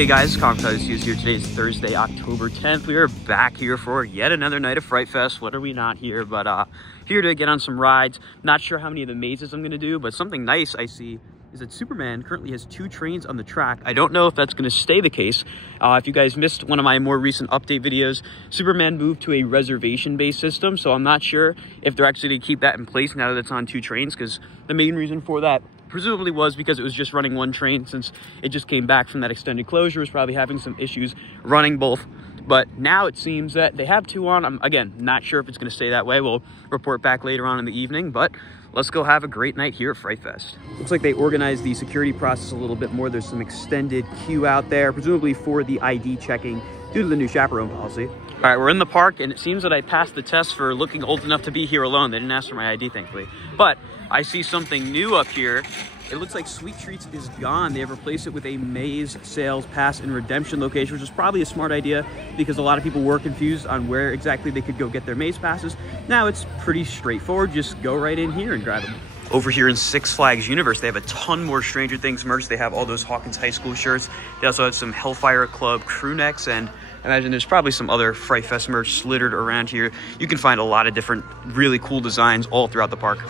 Hey guys, Kingda is here. Today is Thursday, October 10th. We are back here for yet another night of Fright Fest. What are we not here? But here to get on some rides. Not sure how many of the mazes I'm going to do, but something nice I see is that Superman currently has 2 trains on the track. I don't know if that's going to stay the case. If you guys missed one of my more recent update videos, Superman moved to a reservation-based system, so I'm not sure if they're actually going to keep that in place now that it's on 2 trains, because the main reason for that presumably was because it was just running 1 train since it just came back from that extended closure. It was probably having some issues running both. But now it seems that they have 2 on. I'm, again, not sure if it's going to stay that way. We'll report back later on in the evening, but let's go have a great night here at Fright Fest. Looks like they organized the security process a little bit more. There's some extended queue out there, presumably for the ID checking due to the new chaperone policy. All right, we're in the park, and it seems that I passed the test for looking old enough to be here alone. They didn't ask for my ID, thankfully. But I see something new up here. It looks like Sweet Treats is gone. They have replaced it with a maze sales pass and redemption location, which is probably a smart idea because a lot of people were confused on where exactly they could go get their maze passes. Now it's pretty straightforward. Just go right in here and grab them. Over here in Six Flags Universe, they have a ton more Stranger Things merch. They have all those Hawkins High School shirts. They also have some Hellfire Club crew necks, and I imagine there's probably some other Fright Fest merch littered around here. You can find a lot of different really cool designs all throughout the park.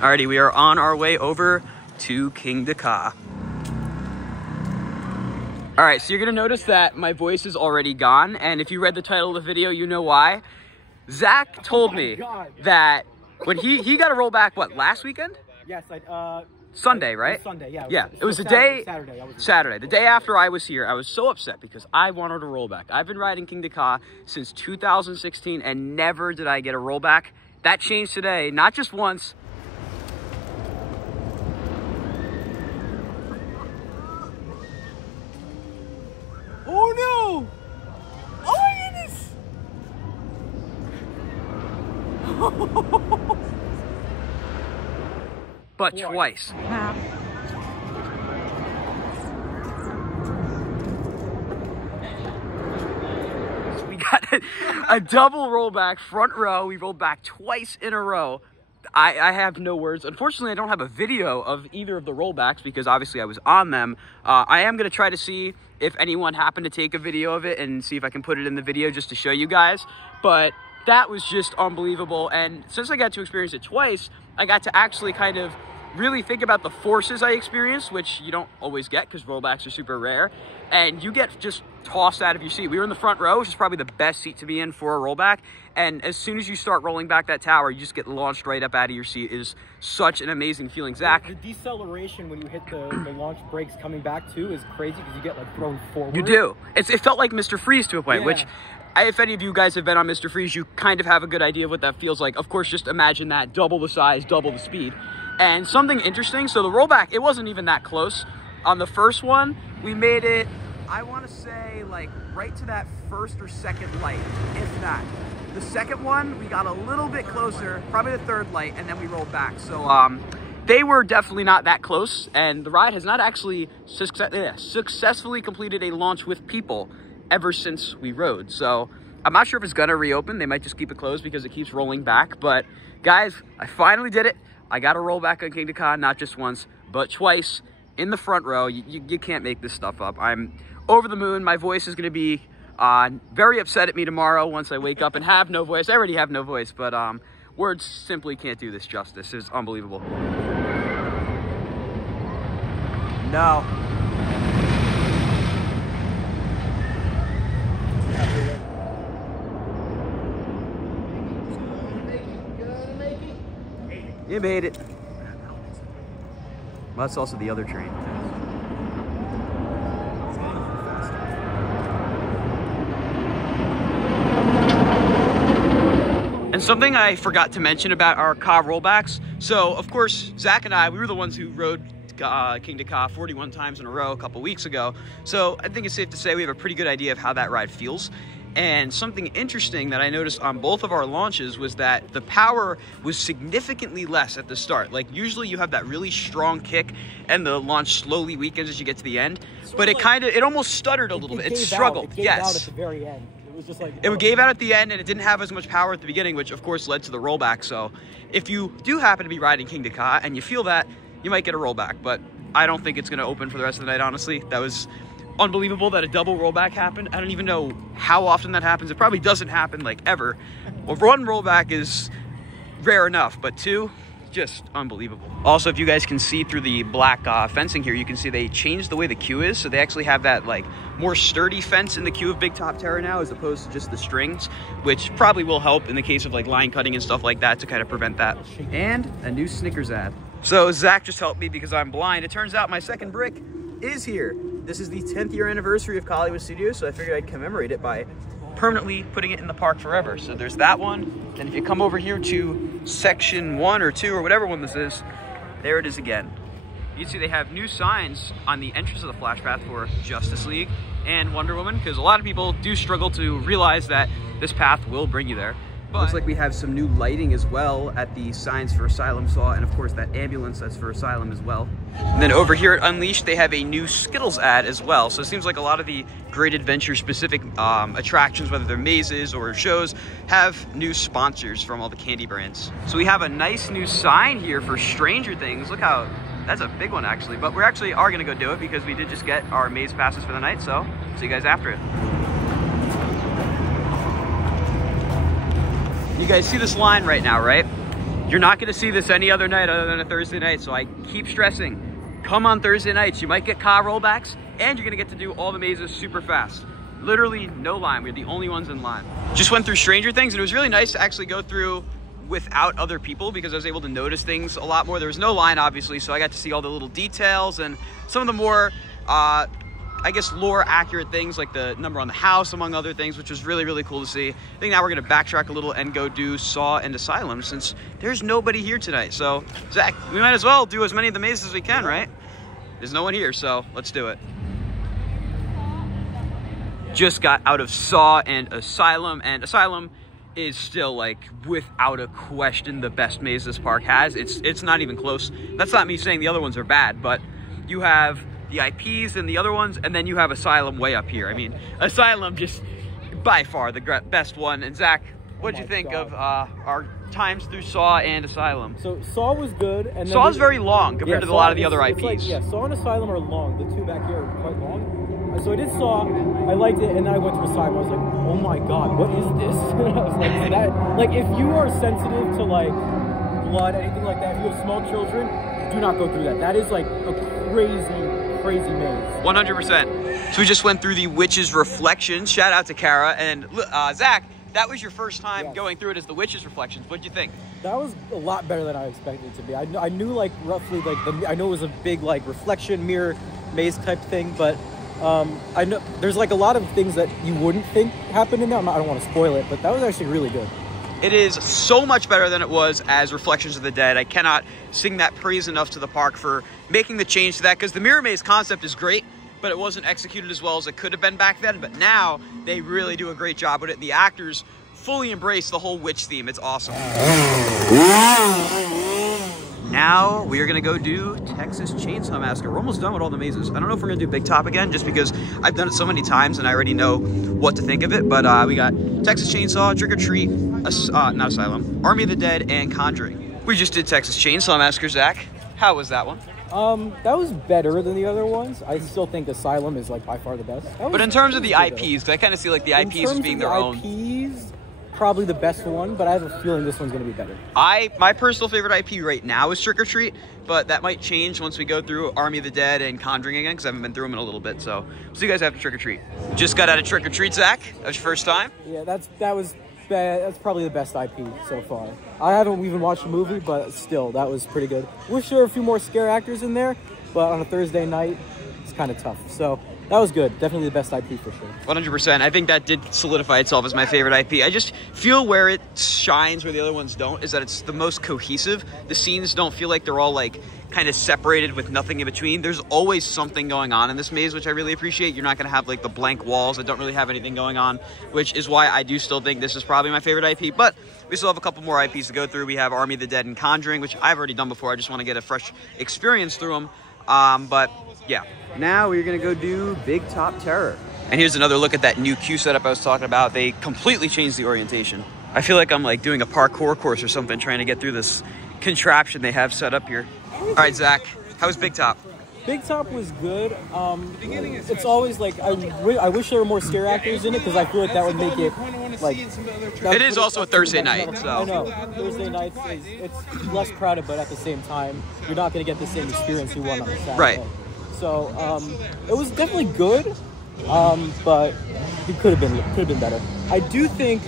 Alrighty, we are on our way over to Kingda. All right, so you're gonna notice that my voice is already gone, and if you read the title of the video, you know why. Zach told me that when he got a rollback, what, last weekend? Yes, Sunday, right? Sunday, yeah. Yeah, it was the day, Saturday, the day after I was here. I was so upset because I wanted a rollback. I've been riding Kingda since 2016, and never did I get a rollback. That changed today, not just once. Oh no! Oh my goodness! But twice. So we got a double rollback, front row. We rolled back twice in a row. I have no words. Unfortunately, I don't have a video of either of the rollbacks because obviously I was on them. I am going to try to see if anyone happened to take a video of it and see if I can put it in the video just to show you guys. But that was just unbelievable. And since I got to experience it twice, I got to actually kind of really think about the forces I experienced, which you don't always get because rollbacks are super rare. And you get just tossed out of your seat. We were in the front row, which is probably the best seat to be in for a rollback. And as soon as you start rolling back that tower, you just get launched right up out of your seat. It is such an amazing feeling. Zach? The deceleration when you hit the launch brakes coming back too is crazy because you get like thrown forward. You do. It felt like Mr. Freeze to a point, which if any of you guys have been on Mr. Freeze, you kind of have a good idea of what that feels like. Of course, just imagine that, double the size, double the speed. And something interesting, so the rollback, it wasn't even that close. On the first one, we made it, I want to say, like right to that first or second light, if that. The second one, we got a little bit closer, probably the third light, and then we rolled back. So they were definitely not that close, and the ride has not actually successfully completed a launch with people ever since we rode. So I'm not sure if it's gonna reopen. They might just keep it closed because it keeps rolling back. But guys, I finally did it. I got a rollback on Kingda, not just once, but twice in the front row. You can't make this stuff up. I'm over the moon. My voice is gonna be very upset at me tomorrow once I wake up and have no voice. I already have no voice, but words simply can't do this justice. It's unbelievable. No. You made it. Well, that's also the other train. And something I forgot to mention about our car rollbacks. So, of course, Zach and I, we were the ones who rode Kingda 41 times in a row a couple weeks ago. So I think it's safe to say we have a pretty good idea of how that ride feels. And something interesting that I noticed on both of our launches was that the power was significantly less at the start. Like usually you have that really strong kick and the launch slowly weakens as you get to the end. But it almost stuttered a little bit. It struggled. It gave out at the very end. It was just like... It gave out at the end, and it didn't have as much power at the beginning, which of course led to the rollback. So if you do happen to be riding Kingda and you feel that, you might get a rollback, but I don't think it's going to open for the rest of the night, honestly. That was unbelievable that a double rollback happened. I don't even know how often that happens. It probably doesn't happen like ever. Well, one rollback is rare enough, but two, just unbelievable. Also, if you guys can see through the black fencing here, you can see they changed the way the queue is. So they actually have that like more sturdy fence in the queue of Big Top Terra now, as opposed to just the strings, which probably will help in the case of like line cutting and stuff like that to kind of prevent that. And a new Snickers ad. So Zach just helped me because I'm blind. It turns out my second brick is here. This is the 10th year anniversary of Hollywood Studios, so I figured I'd commemorate it by permanently putting it in the park forever. So there's that one. And if you come over here to section 1 or 2 or whatever one this is, there it is again. You can see they have new signs on the entrance of the Flash Path for Justice League and Wonder Woman, because a lot of people do struggle to realize that this path will bring you there. But looks like we have some new lighting as well at the signs for Asylum Saw, and of course that ambulance that's for Asylum as well. And then over here at Unleashed, they have a new Skittles ad as well. So it seems like a lot of the Great Adventure specific attractions, whether they're mazes or shows, have new sponsors from all the candy brands. So we have a nice new sign here for Stranger Things. Look how, that's a big one actually, but we actually are gonna go do it because we did just get our maze passes for the night. So see you guys after it. You guys see this line right now, right? You're not gonna see this any other night other than a Thursday night, so I keep stressing, come on Thursday nights. You might get car rollbacks, and you're gonna get to do all the mazes super fast. Literally no line, we're the only ones in line. Just went through Stranger Things, and it was really nice to actually go through without other people because I was able to notice things a lot more. There was no line, obviously, so I got to see all the little details and some of the more, I guess, lore accurate things like the number on the house, among other things, which was really, really cool to see. I think now we're gonna backtrack a little and go do Saw and Asylum since there's nobody here tonight. So, Zach, we might as well do as many of the mazes as we can, right? There's no one here, so let's do it. Just got out of Saw and Asylum is still, like, without a question, the best maze this park has. It's not even close. That's not me saying the other ones are bad, but you have the IPs and the other ones, and then you have Asylum way up here. I mean, Asylum just by far the best one. And Zach, what'd you think of our times through Saw and Asylum? So Saw was good, and Saw is very long compared to a lot of the other IPs. Like, yeah, Saw and Asylum are long. The two back here are quite long. So I did Saw, I liked it, and then I went to Asylum. I was like, oh my god, what is this? I was like, so that, like, if you are sensitive to like blood, anything like that, if you have small children, do not go through that. That is like a crazy maze. 100%. So we just went through the Witch's Reflections. Shout out to Kara. And Zach, that was your first time going through it as the Witch's Reflections. What'd you think? That was a lot better than I expected it to be. I knew like roughly like I know it was a big like reflection mirror maze type thing, but I know there's like a lot of things that you wouldn't think happened in there. I don't want to spoil it, but that was actually really good. It is so much better than it was as Reflections of the Dead. I cannot sing that praise enough to the park for making the change to that, because the mirror maze concept is great, but it wasn't executed as well as it could have been back then. But now they really do a great job with it. The actors fully embrace the whole witch theme. It's awesome. Now we are gonna go do Texas Chainsaw Massacre. We're almost done with all the mazes. I don't know if we're gonna do Big Top again, just because I've done it so many times and I already know what to think of it. But we got Texas Chainsaw, Trick or Treat, not Asylum, Army of the Dead, and Conjuring. We just did Texas Chainsaw Massacre, Zach. How was that one? That was better than the other ones. I still think Asylum is like by far the best. But in terms of the IPs, because I kind of see like the IPs as being their own. IPs, probably the best one, but I have a feeling this one's gonna be better. My personal favorite IP right now is Trick or Treat, but that might change once we go through Army of the Dead and Conjuring again, because I haven't been through them in a little bit. So we'll see you guys after Trick or Treat. Just got out of Trick or Treat, Zach. That was your first time? Yeah, that's probably the best IP so far. I haven't even watched the movie, but still, that was pretty good. Wish there were a few more scare actors in there, but on a Thursday night, it's kind of tough. So that was good. Definitely the best IP for sure. 100%. I think that did solidify itself as my favorite IP. I just feel where it shines where the other ones don't is that it's the most cohesive. The scenes don't feel like they're all like kind of separated with nothing in between. There's always something going on in this maze, which I really appreciate. You're not going to have like the blank walls that don't really have anything going on, which is why I do still think this is probably my favorite IP. But we still have a couple more IPs to go through. We have Army of the Dead and Conjuring, which I've already done before. I just want to get a fresh experience through them. But yeah, now we're gonna go do Big Top Terror. And here's another look at that new queue setup I was talking about. They completely changed the orientation. I feel like I'm like doing a parkour course or something, trying to get through this contraption they have set up here. All right, Zach, how was Big Top? Big Top was good. It's always like, I wish there were more scare actors in it, because I feel like that would make it like... It is also a Thursday night, so... I know. Thursday nights, it's less crowded, but at the same time, you're not going to get the same experience you want on a Saturday. Right. So, it was definitely good, but it could have been better. I do think...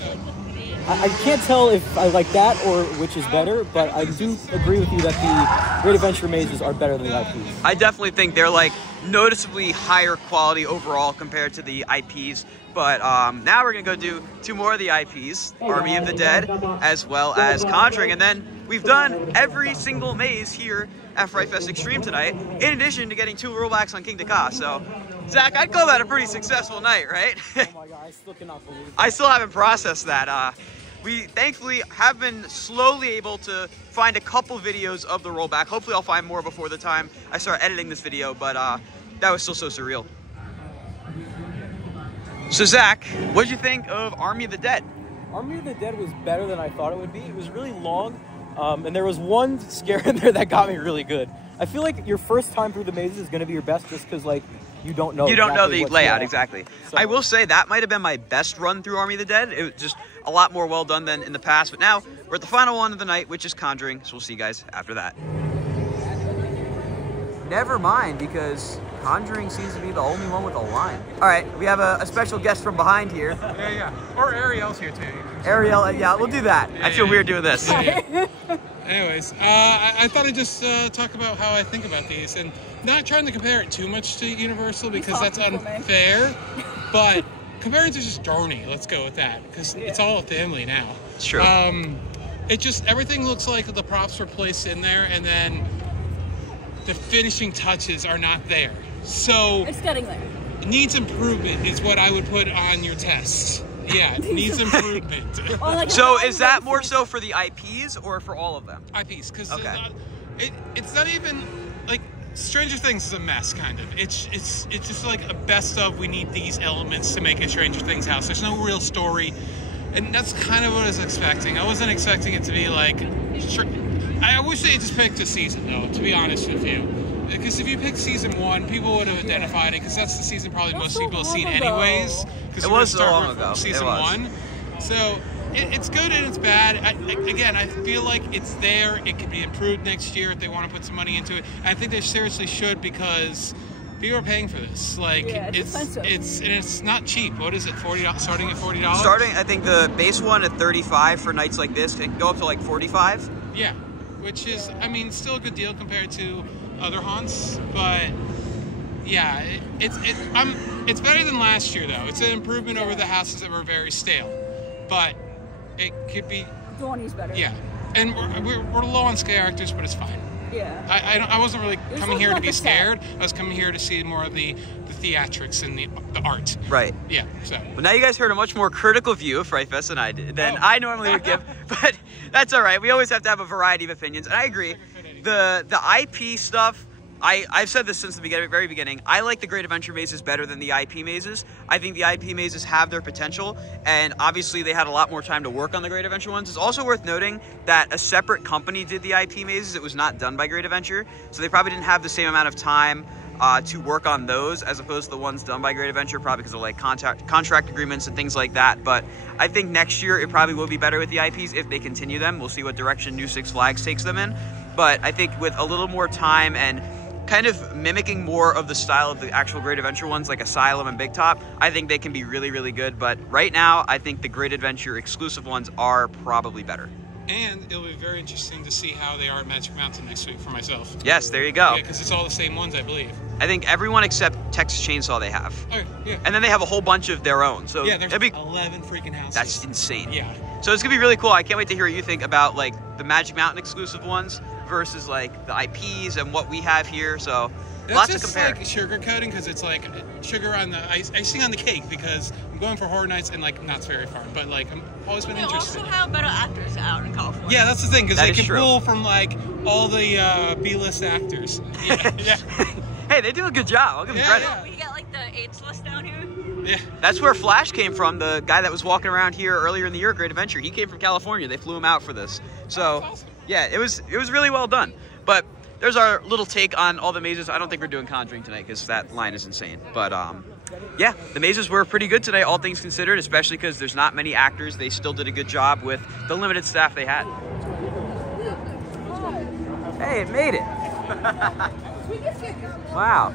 I can't tell if I like that or which is better, but I do agree with you that the Great Adventure mazes are better than the IPs. I definitely think they're like noticeably higher quality overall compared to the IPs. But now we're gonna go do 2 more of the IPs, Army of the Dead, as well as Conjuring, and then we've done every single maze here at Fright Fest Extreme tonight, in addition to getting 2 rollbacks on Kingda. So, Zach, I'd call that a pretty successful night, right? Oh my God, I still cannot believe it. I still haven't processed that. We thankfully have been slowly able to find a couple videos of the rollback. Hopefully I'll find more before the time I start editing this video, but that was still so surreal. So Zach, what did you think of Army of the Dead? Army of the Dead was better than I thought it would be. It was really long, and there was one scare in there that got me really good. I feel like your first time through the mazes is going to be your best, just because like you don't know. You don't know the layout exactly. So, I will say that might have been my best run through Army of the Dead. It was just a lot more well done than in the past. But now we're at the final one of the night, which is Conjuring. So we'll see you guys after that. Never mind, because Conjuring seems to be the only one with a line. All right, we have a special guest from behind here. Yeah. Or Ariel's here too. Ariel, yeah, we'll do that. I feel weird doing this. Anyways, I thought I'd just talk about how I think about these, and not trying to compare it too much to Universal because that's unfair, but comparing to just Dorney, let's go with that, because it's all a family now. It's true. It just, everything looks like the props were placed in there, and then the finishing touches are not there. So it's getting there. Needs improvement is what I would put on your test. Yeah, it needs improvement. So is that more so for the IPs or for all of them? IPs, because okay. It's not even like Stranger Things is a mess, kind of. It's just like a best of. We need these elements to make a Stranger Things house. There's no real story, and that's kind of what I was expecting. I wasn't expecting it to be like. I wish they just picked a season, though. To be honest with you. Because if you pick season 1, people would have identified it, because that's the season probably most people have seen anyways. It was so long ago. Season 1. So it's good and it's bad. Again, I feel like it's there. It could be improved next year if they want to put some money into it. And I think they seriously should, because people are paying for this. Like, yeah, it's not cheap. What is it? $40, starting at $40? Starting, I think the base one at $35 for nights like this. It can go up to like $45. Yeah, which is, I mean, still a good deal compared to other haunts, but yeah, it's better than last year though. It's an improvement over the houses that were very stale, but it could be. Dorney's better. Yeah, and we're low on scare actors, but it's fine. Yeah. I wasn't really coming here to be scared. I was coming here to see more of the theatrics and the art. Right. Yeah. So. Well, now you guys heard a much more critical view of Fright Fest than I normally would give, but that's all right. We always have to have a variety of opinions, and I agree. The IP stuff, I've said this since the very beginning. I like the Great Adventure mazes better than the IP mazes. I think the IP mazes have their potential, and obviously they had a lot more time to work on the Great Adventure ones. It's also worth noting that a separate company did the IP mazes. It was not done by Great Adventure, so they probably didn't have the same amount of time to work on those as opposed to the ones done by Great Adventure, probably because of like contract agreements and things like that. But I think next year it probably will be better with the IPs if they continue them. We'll see what direction New Six Flags takes them in. But I think with a little more time and kind of mimicking more of the style of the actual Great Adventure ones like Asylum and Big Top, I think they can be really, really good. But right now, I think the Great Adventure exclusive ones are probably better. And it'll be very interesting to see how they are at Magic Mountain next week for myself. Yes, there you go. Yeah, because it's all the same ones, I believe. I think everyone except Texas Chainsaw they have. Oh, yeah. And then they have a whole bunch of their own. So yeah, there's 11 freaking houses. That's insane. Yeah. So it's gonna be really cool. I can't wait to hear what you think about like the Magic Mountain exclusive ones versus like the IPs and what we have here. So lots to compare. That's just like sugarcoating, because it's like sugar on the icing on the cake, because I'm going for Horror Nights and like not very far, but like I'm always been interested. They also have better actors out in California. Yeah, that's the thing, because they can true. pull from like all the B-list actors. Yeah. Hey, they do a good job. I'll give them credit. We get like the AIDS list down here. Yeah. That's where Flash came from, the guy that was walking around here earlier in the year, Great Adventure. He came from California. They flew him out for this. So, Awesome. yeah, it was really well done. But there's our little take on all the mazes. I don't think we're doing Conjuring tonight because that line is insane. But, yeah, the mazes were pretty good today, all things considered, especially because there's not many actors. They still did a good job with the limited staff they had. Hey, it made it. Wow.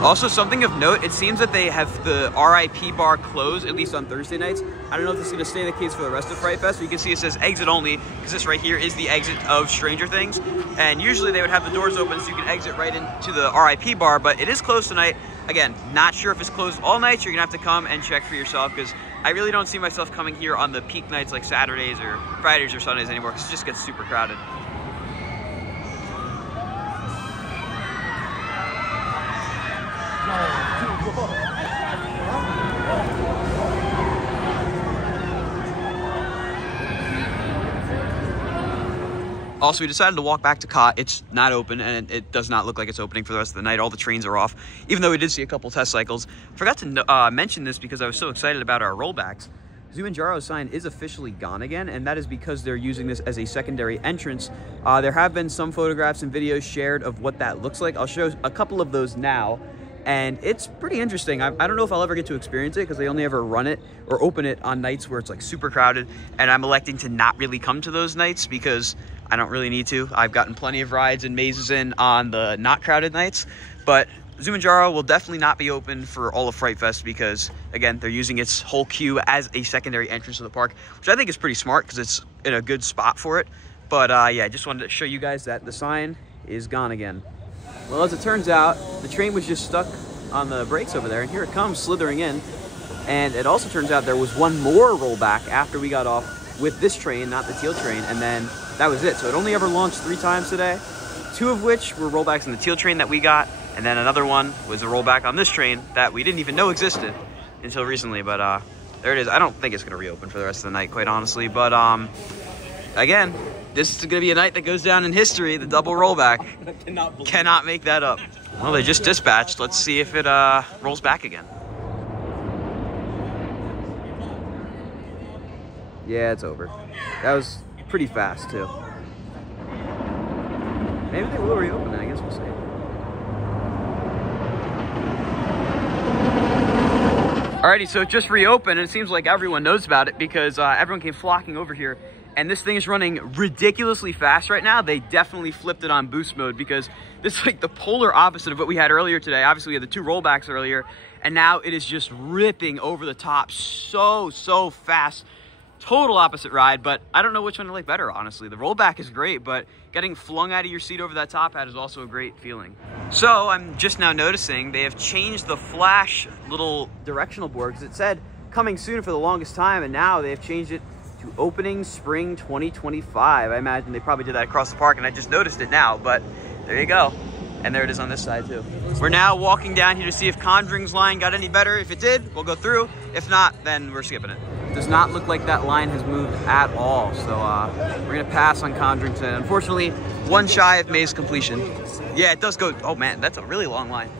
Also, something of note, it seems that they have the RIP bar closed, at least on Thursday nights. I don't know if this is going to stay the case for the rest of Fright Fest, but you can see it says exit only, because this right here is the exit of Stranger Things. And usually they would have the doors open so you can exit right into the RIP bar, but it is closed tonight. Again, not sure if it's closed all night. You're going to have to come and check for yourself, because I really don't see myself coming here on the peak nights like Saturdays or Fridays or Sundays anymore, because it just gets super crowded. Also, we decided to walk back to Cot. It's not open, and it does not look like it's opening for the rest of the night. All the trains are off, even though we did see a couple test cycles. Forgot to mention this because I was so excited about our rollbacks. Zumanjaro's sign is officially gone again, and that is because they're using this as a secondary entrance. There have been some photographs and videos shared of what that looks like. I'll show a couple of those now, and it's pretty interesting. I don't know if I'll ever get to experience it because they only ever run it or open it on nights where it's like super crowded, and I'm electing to not really come to those nights because I don't really need to. I've gotten plenty of rides and mazes in on the not crowded nights, but Zumanjaro will definitely not be open for all of Fright Fest because, again, they're using its whole queue as a secondary entrance to the park, which I think is pretty smart because it's in a good spot for it. But yeah, I just wanted to show you guys that the sign is gone again. Well, as it turns out, the train was just stuck on the brakes over there, and here it comes slithering in. And it also turns out there was one more rollback after we got off with this train, not the teal train, and then that was it. So it only ever launched 3 times today, 2 of which were rollbacks in the teal train that we got, and then another one was a rollback on this train that we didn't even know existed until recently. But there it is. I don't think it's going to reopen for the rest of the night, quite honestly. But again, this is going to be a night that goes down in history, the double rollback. Cannot make that up. Well, they just dispatched. Let's see if it rolls back again. Yeah, it's over. That was pretty fast, too. Maybe they will reopen it. I guess we'll see. Alrighty, so it just reopened, and it seems like everyone knows about it because everyone came flocking over here. And this thing is running ridiculously fast right now. They definitely flipped it on boost mode because this is like the polar opposite of what we had earlier today. Obviously, we had the 2 rollbacks earlier, and now it is just ripping over the top so fast. Total opposite ride, but I don't know which one I like better, honestly. The rollback is great, but getting flung out of your seat over that top hat is also a great feeling. So I'm just now noticing they have changed the Flash little directional board because it said coming soon for the longest time, and now they've changed it to opening spring 2025. I imagine they probably did that across the park, and I just noticed it now, but there you go. And there it is on this side too. We're now walking down here to see if Conjuring's line got any better. If it did, we'll go through. If not, then we're skipping it. Does not look like that line has moved at all. So we're gonna pass on Conjuring today. Unfortunately, 1 shy of maze completion. Yeah, it does go, oh man, that's a really long line.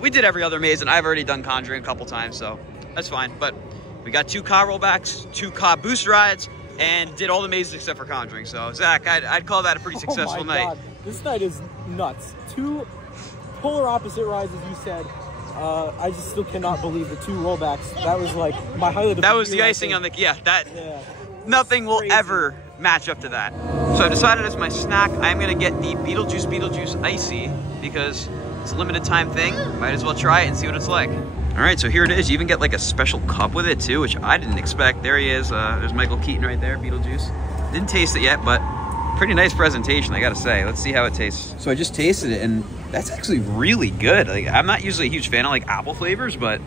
We did every other maze, and I've already done Conjuring a couple times, so that's fine. But we got 2 car rollbacks, 2 car boost rides, and did all the mazes except for Conjuring. So Zach, I'd call that a pretty successful night. God. This night is nuts. 2 polar opposite rides, as you said. I just still cannot believe the 2 rollbacks. That was like my highlight of that was the icing on the, yeah, nothing will ever match up to that. So I decided as my snack, I'm gonna get the Beetlejuice Icy because it's a limited time thing. Might as well try it and see what it's like. All right, so here it is. You even get like a special cup with it too, which I didn't expect. There he is. There's Michael Keaton right there, Beetlejuice. Didn't taste it yet, but pretty nice presentation, I gotta say. Let's see how it tastes. So I just tasted it, and that's actually really good. Like, I'm not usually a huge fan of like apple flavors, but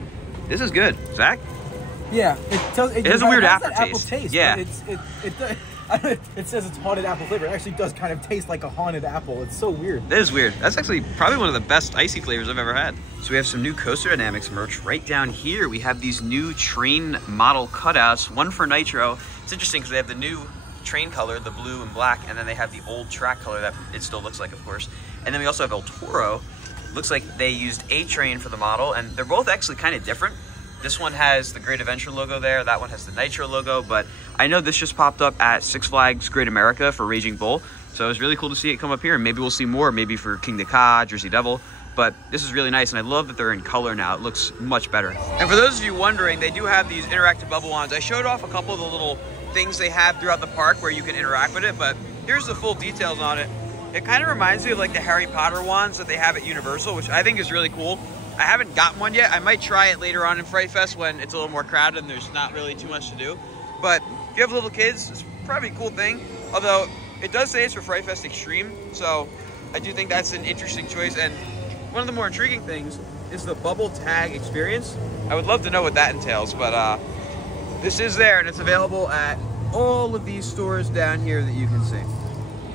this is good. Zach? Yeah, it has a weird aftertaste. apple taste. Yeah. It says it's haunted apple flavor. It actually does kind of taste like a haunted apple. It's so weird. That is weird. That's actually probably one of the best icy flavors I've ever had. So we have some new Coaster Dynamics merch. Right down here, we have these new train model cutouts, one for Nitro. It's interesting because they have the new train color, the blue and black, and then they have the old track color that it still looks like, of course. And then we also have El Toro. Looks like they used A-Train for the model, and they're both actually kind of different. This one has the Great Adventure logo there. That one has the Nitro logo, but I know this just popped up at Six Flags Great America for Raging Bull. So it was really cool to see it come up here, and maybe we'll see more, maybe for Kingda, Jersey Devil. But this is really nice, and I love that they're in color now. It looks much better. And for those of you wondering, they do have these interactive bubble wands. I showed off a couple of the little things they have throughout the park where you can interact with it, but here's the full details on it. It kind of reminds me of like the Harry Potter wands that they have at Universal, which I think is really cool. I haven't gotten one yet. I might try it later on in Fright Fest when it's a little more crowded and there's not really too much to do. But if you have little kids, it's probably a cool thing. Although it does say it's for Fright Fest Extreme, so I do think that's an interesting choice. And one of the more intriguing things is the bubble tag experience. I would love to know what that entails, but this is there, and it's available at all of these stores down here that you can see.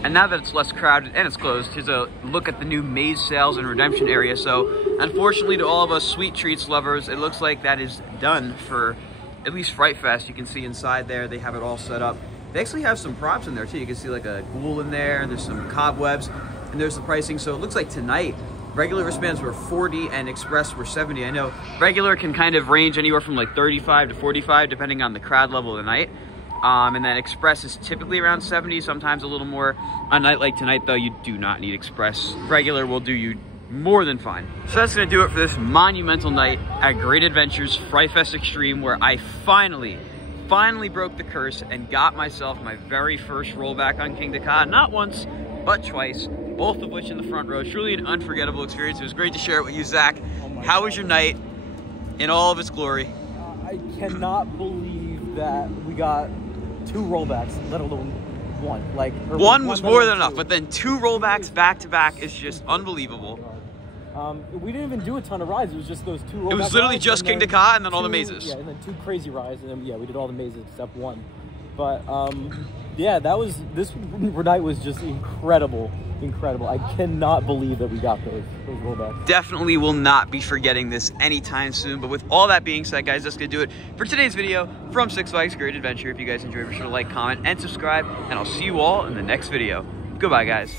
And now that it's less crowded and it's closed, here's a look at the new maze sales and redemption area. So unfortunately to all of us sweet treats lovers, it looks like that is done for at least Fright Fest. You can see inside there, they have it all set up. They actually have some props in there too. You can see like a ghoul in there, and there's some cobwebs, and there's the pricing. So it looks like tonight, regular wristbands were 40 and express were 70. I know regular can kind of range anywhere from like 35 to 45 depending on the crowd level of the night. And then express is typically around 70, sometimes a little more. On a night like tonight though, you do not need express. Regular will do you more than fine. So that's gonna do it for this monumental night at Great Adventures Fright Fest Extreme, where I finally broke the curse and got myself my very first rollback on Kingda, not once, but twice, both of which in the front row. Truly an unforgettable experience. It was great to share it with you, Zach. How was your night in all of its glory? I cannot believe that we got 2 rollbacks, let alone one. Like one was more than enough, but then 2 rollbacks back to back is just unbelievable. We didn't even do a ton of rides. It was just those 2 rollbacks. It was literally just Kingda and then all the mazes. Yeah, and then 2 crazy rides, and then yeah, we did all the mazes except one. But yeah, this night was just incredible. I cannot believe that we got those rollbacks. Definitely will not be forgetting this anytime soon. But with all that being said, guys, that's gonna do it for today's video from Six Flags Great Adventure. If you guys enjoyed, be sure to like, comment, and subscribe, and I'll see you all in the next video. Goodbye, guys.